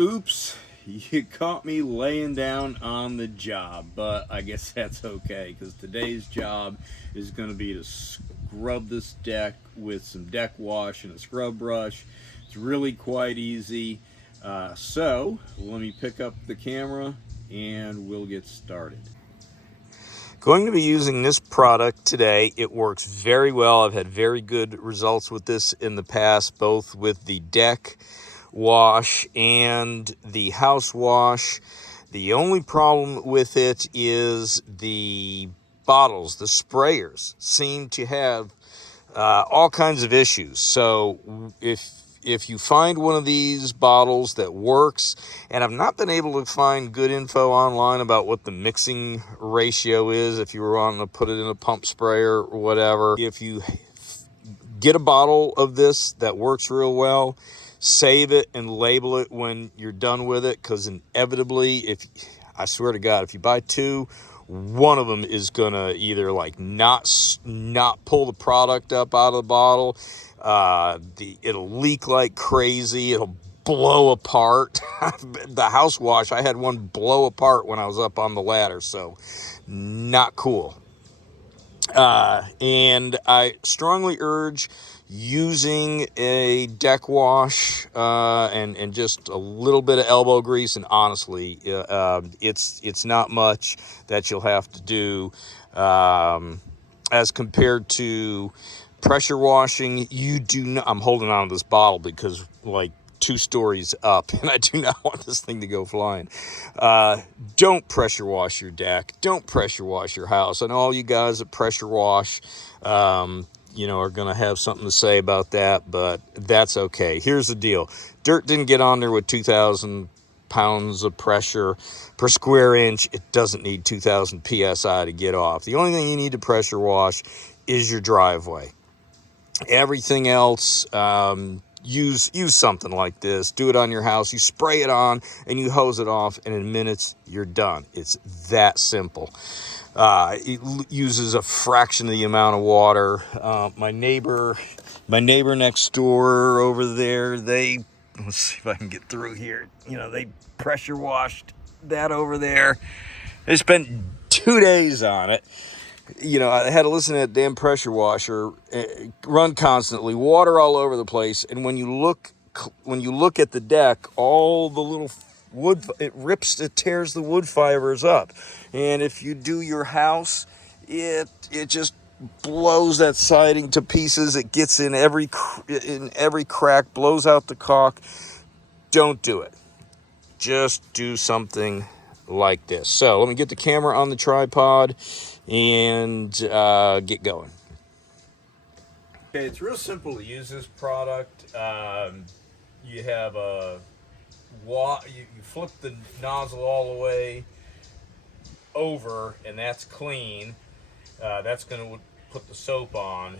Oops, you caught me laying down on the job, but I guess that's okay because today's job is going to be to scrub this deck with some deck wash and a scrub brush. It's really quite easy. So let me pick up the camera and we'll get started. Going to be using this product today. It works very well. I've had very good results with this in the past, both with the deck wash and the house wash. The only problem with it is the bottles, the sprayers, seem to have all kinds of issues. So if you find one of these bottles that works, and I've not been able to find good info online about what the mixing ratio is, if you were wanting to put it in a pump sprayer or whatever. If you get a bottle of this that works real well, save it and label it when you're done with it, because inevitably, I swear to God, if you buy two, one of them is gonna either like not pull the product up out of the bottle. It'll leak like crazy. It'll blow apart. The house wash, I had one blow apart when I was up on the ladder, so not cool. And I strongly urge using a deck wash and just a little bit of elbow grease. And honestly, it's not much that you'll have to do as compared to pressure washing. You do not. I'm holding on to this bottle because like 2 stories up, and I do not want this thing to go flying. Don't pressure wash your deck. Don't pressure wash your house. And all you guys that pressure wash, are going to have something to say about that, but that's okay. Here's the deal. Dirt didn't get on there with 2,000 pounds of pressure per square inch. It doesn't need 2,000 PSI to get off. The only thing you need to pressure wash is your driveway. Everything else, use something like this. Do it on your house. You spray it on and you hose it off, and in minutes you're done. It's that simple. It uses a fraction of the amount of water. My neighbor next door over there, let's see if I can get through here. They pressure washed that over there. They spent 2 days on it. I had to listen to that damn pressure washer run constantly, water all over the place. And when you look at the deck, all the little wood, it tears the wood fibers up. And if you do your house, it just blows that siding to pieces. It gets in every crack, blows out the caulk. Don't do it. Just do something like this. So let me get the camera on the tripod and get going. Okay, it's real simple to use this product. You have you flip the nozzle all the way over, and that's clean. That's going to put the soap on.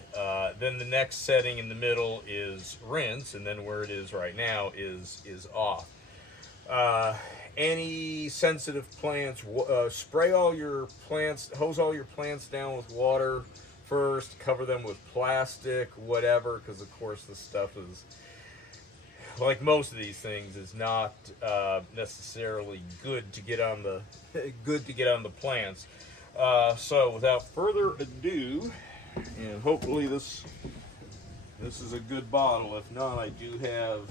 Then the next setting in the middle is rinse, and then where it is right now is off. Any sensitive plants, spray all your plants, hose all your plants down with water first, cover them with plastic, whatever, because of course this stuff is, like most of these things, is not necessarily good to get on the plants. So without further ado, and hopefully this is a good bottle. If not, I do have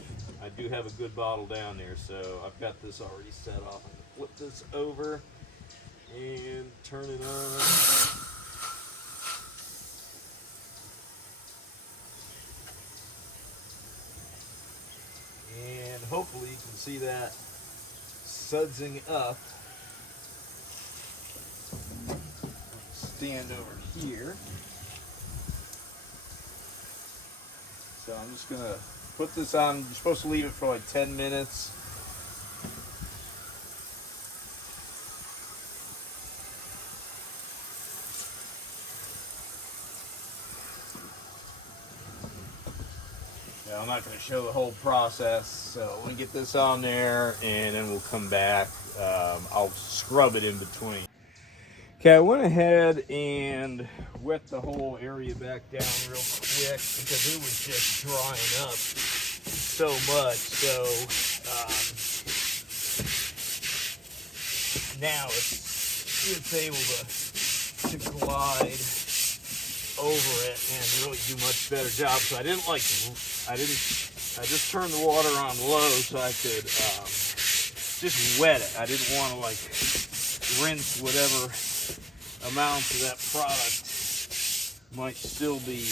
a good bottle down there, so I've got this already set off. I'm going to flip this over and turn it on. And hopefully you can see that sudsing up. Stand over here. So I'm just going to put this on. You're supposed to leave it for like 10 minutes. Now, I'm not going to show the whole process, so let me get this on there and then we'll come back. I'll scrub it in between. Okay, I went ahead and wet the whole area back down real quick because it was just drying up so much. So now it's able to glide over it and really do much better job. So I just turned the water on low so I could just wet it. I didn't want to like rinse whatever amounts of that product might still be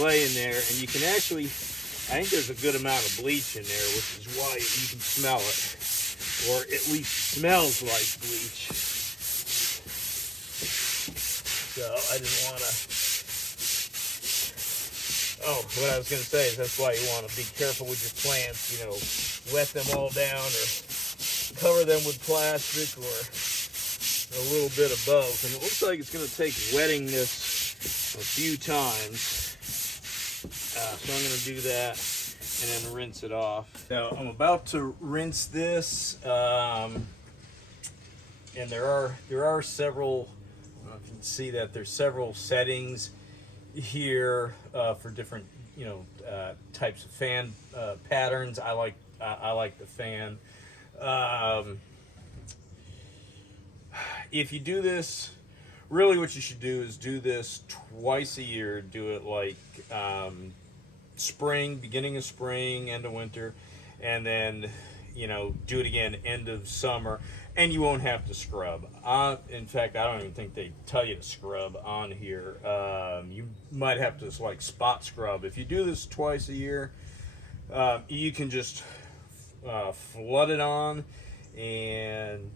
laying there. And you can actually, I think there's a good amount of bleach in there, which is why you can smell it, or at least smells like bleach. So I didn't want to. Oh, what I was going to say is that's why you want to be careful with your plants. You know, wet them all down or cover them with plastic or a little bit of both. And it looks like it's going to take wetting this a few times. So I'm going to do that and then rinse it off. Now I'm about to rinse this, and there are several. I don't know if you can see that there's several settings here for different types of fan patterns. I like the fan. If you do this, really what you should do is do this twice a year. Do it like spring, beginning of spring, end of winter, and then do it again end of summer, and you won't have to scrub. In fact, I don't even think they tell you to scrub on here. You might have to like spot scrub. If you do this twice a year, you can just flood it on and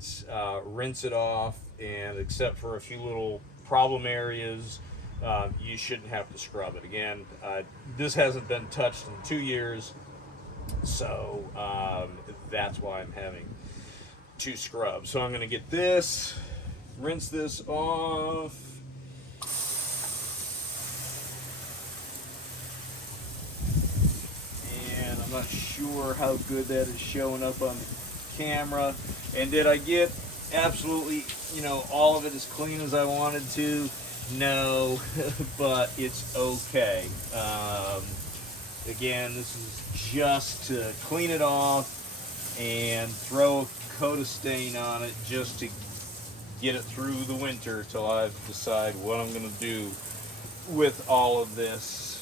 rinse it off, and except for a few little problem areas, you shouldn't have to scrub it again. This hasn't been touched in 2 years, so that's why I'm having to scrub. So I'm going to get this, rinse this off. And I'm not sure how good that is showing up on the camera. And did I get absolutely, all of it as clean as I wanted to? No, but it's okay. Again, this is just to clean it off and throw a coat of stain on it just to get it through the winter till I decide what I'm going to do with all of this.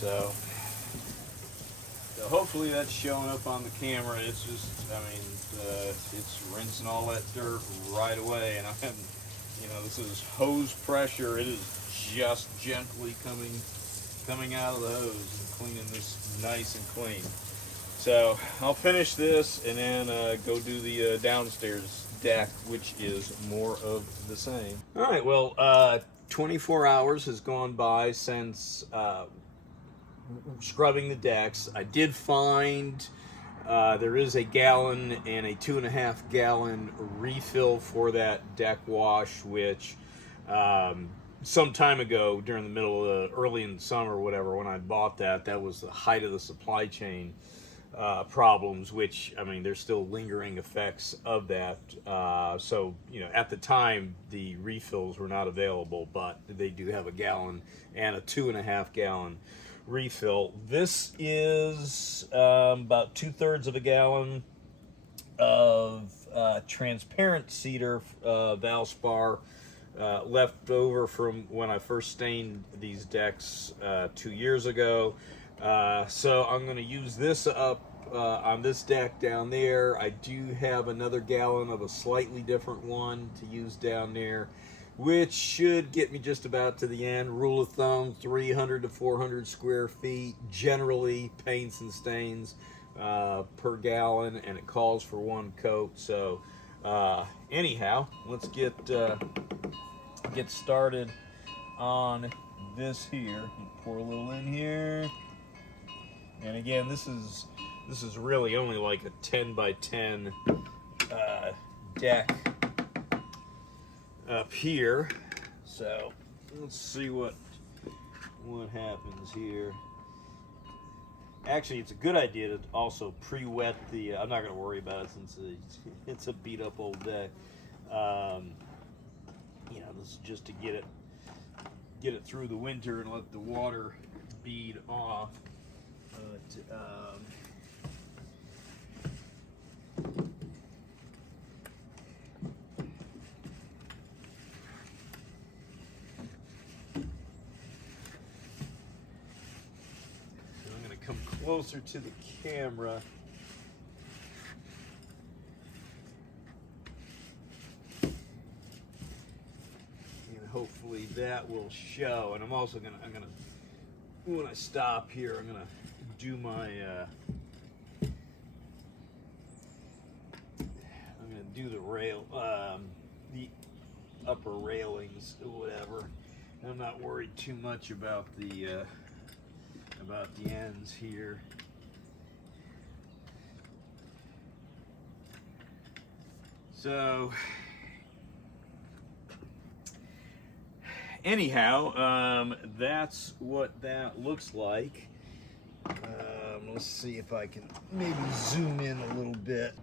So hopefully that's showing up on the camera. It's just, it's rinsing all that dirt right away, and this is hose pressure. It is just gently coming out of the hose and cleaning this nice and clean. So I'll finish this and then go do the downstairs deck, which is more of the same. All right, well, 24 hours has gone by since scrubbing the decks. I did find there is a gallon and a 2.5 gallon refill for that deck wash, which some time ago during the middle of early in the summer or whatever, when I bought that was the height of the supply chain problems, which there's still lingering effects of that. So at the time the refills were not available, but they do have a gallon and a 2.5 gallon refill. This is about 2/3 of a gallon of transparent cedar Valspar left over from when I first stained these decks 2 years ago. So I'm going to use this up on this deck down there. I do have another gallon of a slightly different one to use down there, which should get me just about to the end. Rule of thumb, 300 to 400 square feet, generally paints and stains per gallon, and it calls for 1 coat. So anyhow, let's get started on this here. Pour a little in here, and again, this is really only like a 10 by 10 deck up here. So let's see what happens here. Actually, it's a good idea to also pre-wet the I'm not going to worry about it since it's a beat up old deck. This is just to get it through the winter and let the water bead off. But come closer to the camera. And hopefully that will show. And I'm also gonna, when I stop here, I'm gonna do my, I'm gonna do the rail, the upper railings or whatever. I'm not worried too much about the ends here. So anyhow, that's what that looks like. Let's see if I can maybe zoom in a little bit.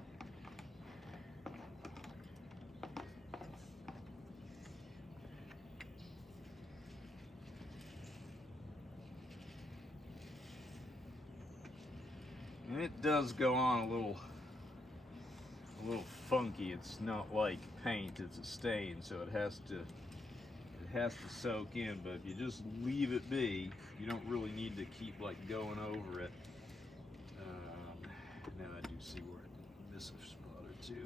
And it does go on a little funky. It's not like paint, it's a stain, so it has to soak in. But if you just leave it be, you don't really need to keep like going over it. Now I do see where I miss a spot or two.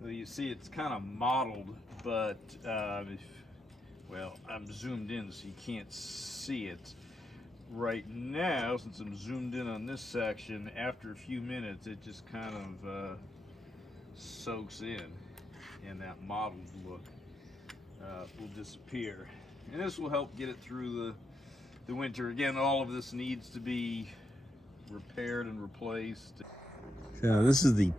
Well, you see it's kind of mottled, but well, I'm zoomed in so you can't see it. Right now, since I'm zoomed in on this section, after a few minutes, it just kind of soaks in, and that mottled look will disappear. And this will help get it through the winter. Again, all of this needs to be repaired and replaced. So this is the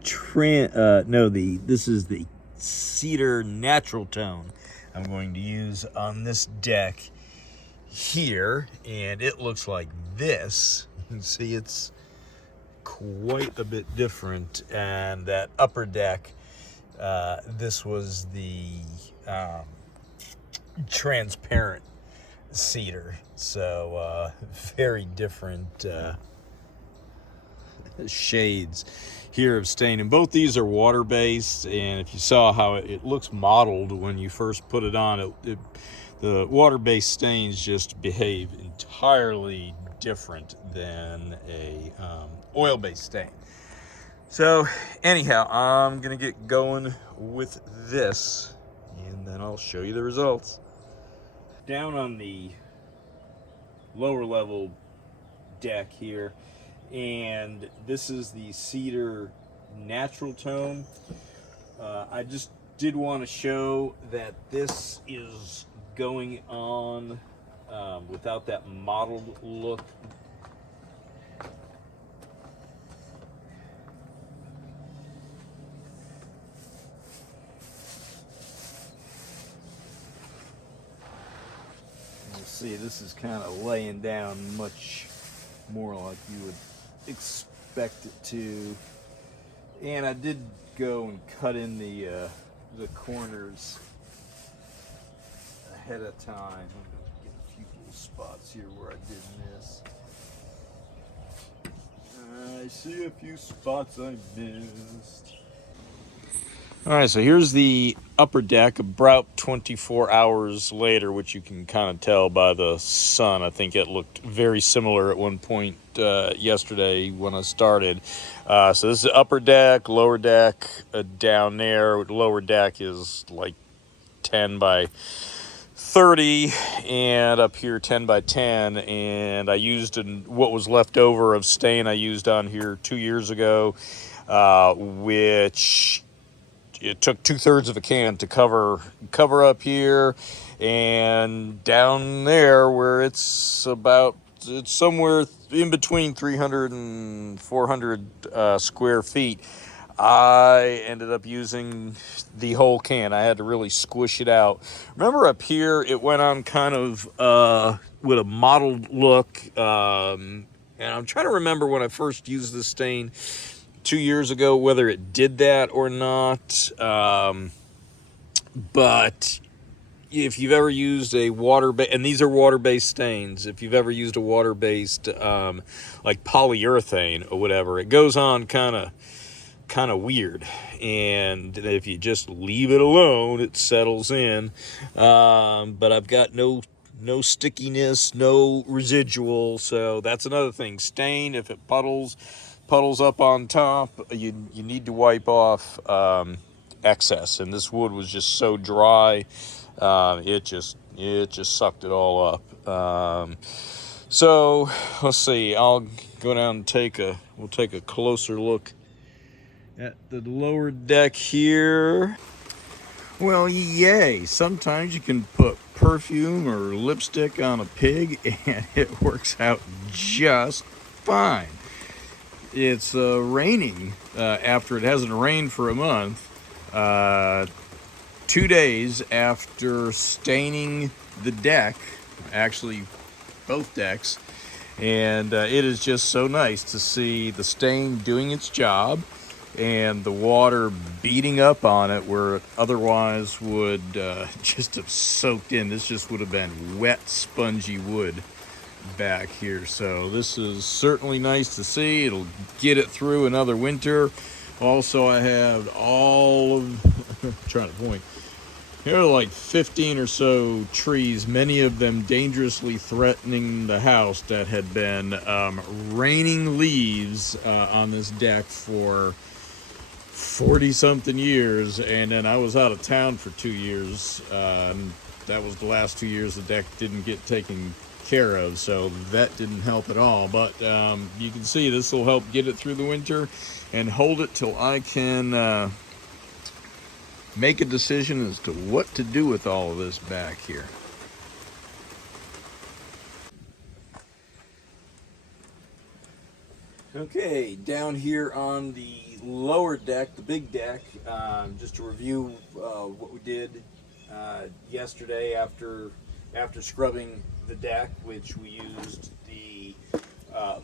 this is the cedar natural tone I'm going to use on this deck here, and it looks like this. You can see it's quite a bit different. And that upper deck, this was the transparent cedar, so very different shades here of stain. And both these are water based, and if you saw how it looks mottled when you first put it on, the water-based stains just behave entirely different than a oil-based stain. So anyhow, I'm gonna get going with this, and then I'll show you the results. Down on the lower level deck here, and this is the cedar natural tone. I just did want to show that this is going on without that mottled look. You'll see this is kind of laying down much more like you would expect it to. And I did go and cut in the corners ahead of time. I'm going to get a few little spots here where I did miss. I see a few spots I missed. All right, so here's the upper deck about 24 hours later, which you can kind of tell by the sun. I think it looked very similar at one point yesterday when I started. So this is upper deck, lower deck down there. Lower deck is like 10 by 30, and up here 10 by 10. And I used what was left over of stain I used on here 2 years ago, which it took 2/3 of a can to cover up here and down there, where it's somewhere in between 300 and 400 square feet. I ended up using the whole can. I had to really squish it out. Remember up here, it went on kind of with a mottled look. And I'm trying to remember when I first used this stain 2 years ago, whether it did that or not. But if you've ever used a and these are water-based stains, if you've ever used a water-based like polyurethane or whatever, it goes on kind of kind of weird, and if you just leave it alone, it settles in. But I've got no stickiness, no residual, so that's another thing. Stain, if it puddles up on top, you need to wipe off excess, and this wood was just so dry, it just sucked it all up. So let's see, I'll go down and we'll take a closer look at the lower deck here. Well, yay, sometimes you can put perfume or lipstick on a pig and it works out just fine. It's raining after it hasn't rained for a month, 2 days after staining the deck, actually both decks, and it is just so nice to see the stain doing its job and the water beating up on it where it otherwise would just have soaked in. This just would have been wet, spongy wood back here. So this is certainly nice to see. It'll get it through another winter. Also, I have all of I'm trying to point. Here are like 15 or so trees, many of them dangerously threatening the house, that had been raining leaves on this deck for 40 something years, and then I was out of town for 2 years. That was the last 2 years the deck didn't get taken care of, so that didn't help at all. But you can see this will help get it through the winter and hold it till I can make a decision as to what to do with all of this back here. Okay, down here on the lower deck, the big deck, just to review what we did yesterday after scrubbing the deck, which we used the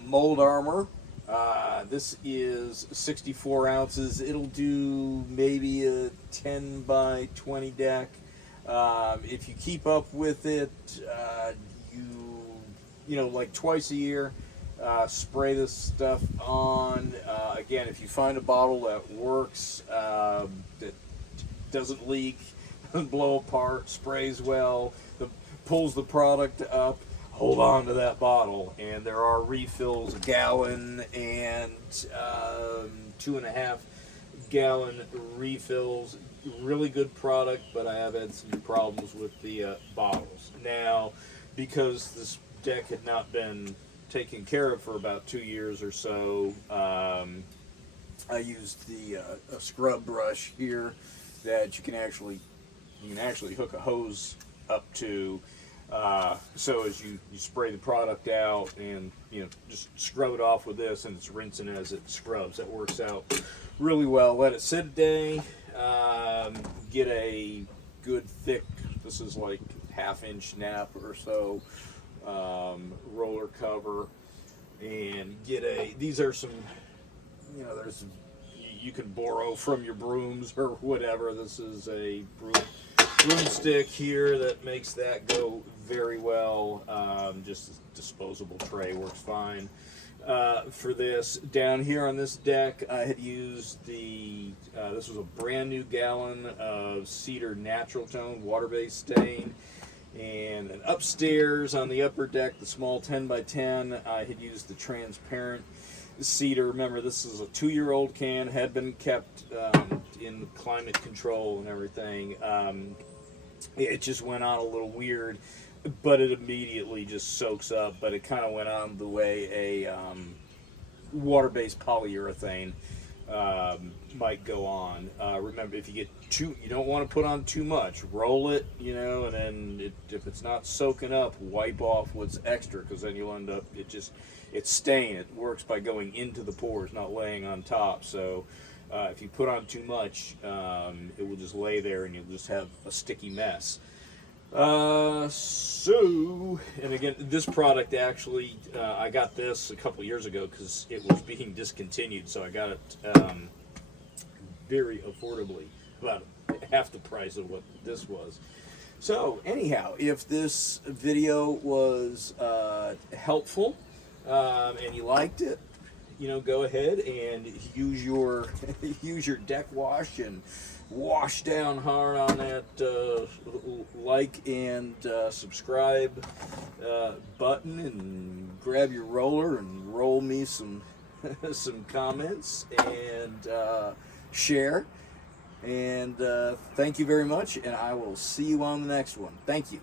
mold armor. This is 64 ounces. It'll do maybe a 10 by 20 deck. If you keep up with it, you know, like twice a year, spray this stuff on. Again, if you find a bottle that works, that doesn't leak, doesn't blow apart, sprays well, pulls the product up, hold on to that bottle. And there are refills, a gallon and 2.5 gallon refills. Really good product, but I have had some problems with the bottles. Now, because this deck had not been taken care of for about 2 years or so, I used the a scrub brush here that you can actually hook a hose up to. So as you spray the product out and just scrub it off with this, and it's rinsing as it scrubs. That works out really well. Let it sit a day. Get a good thick, this is like 1/2-inch nap or so, roller cover, and these are some, there's some, you can borrow from your brooms or whatever. This is a broomstick here that makes that go very well. Just a disposable tray works fine for this. Down here on this deck, I had used this was a brand new gallon of Cedar Natural Tone water-based stain. And then upstairs on the upper deck, the small 10 by 10, I had used the transparent Cedar. Remember, this is a 2-year-old can, had been kept in climate control and everything. It just went on a little weird, but it immediately just soaks up. But it kind of went on the way a water-based polyurethane might go on. Remember, if you get you don't want to put on too much. Roll it, and then if it's not soaking up, wipe off what's extra, because then you'll end up, it's staying. It works by going into the pores, not laying on top. So if you put on too much, it will just lay there and you'll just have a sticky mess. And again, this product actually, I got this a couple years ago because it was being discontinued, so I got it very affordably, about half the price of what this was. So anyhow, if this video was helpful and you liked it, go ahead and use your use your deck wash and wash down hard on that like and subscribe button, and grab your roller and roll me some some comments and share. And thank you very much, and I will see you on the next one. Thank you.